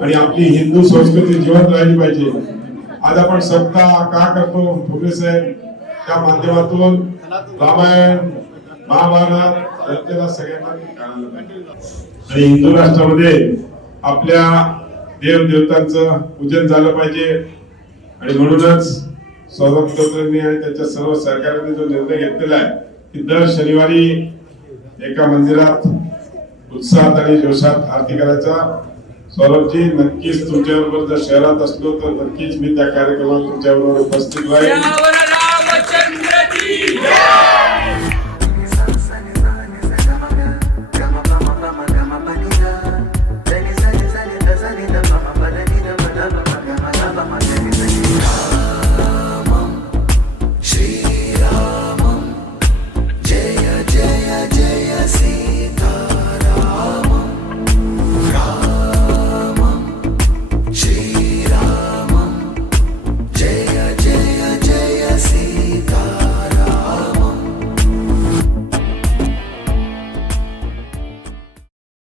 आणि आपली हिंदू संस्कृती जिवंत राहिली पाहिजे। आज आपण सप्ताह का करतो फुले साहेब त्या माध्यमातून रामायण महाभारत जनतेला सगळ्यांना कळालं पाहिजे आणि हिंदू राष्ट्रामध्ये आपल्या देव देवतांचं पूजन झालं पाहिजे। आणि म्हणूनच सौरभ चौधरींनी आणि त्यांच्या सर्व सहकार्याने जो निर्णय घेतलेला आहे की दर शनिवारी एका मंदिरात उत्साहात आणि जोशात आरती करायचा। सौरभजी नक्कीच तुमच्याबरोबर जर शहरात असलो तर नक्कीच मी त्या कार्यक्रमात तुमच्याबरोबर उपस्थित राहील।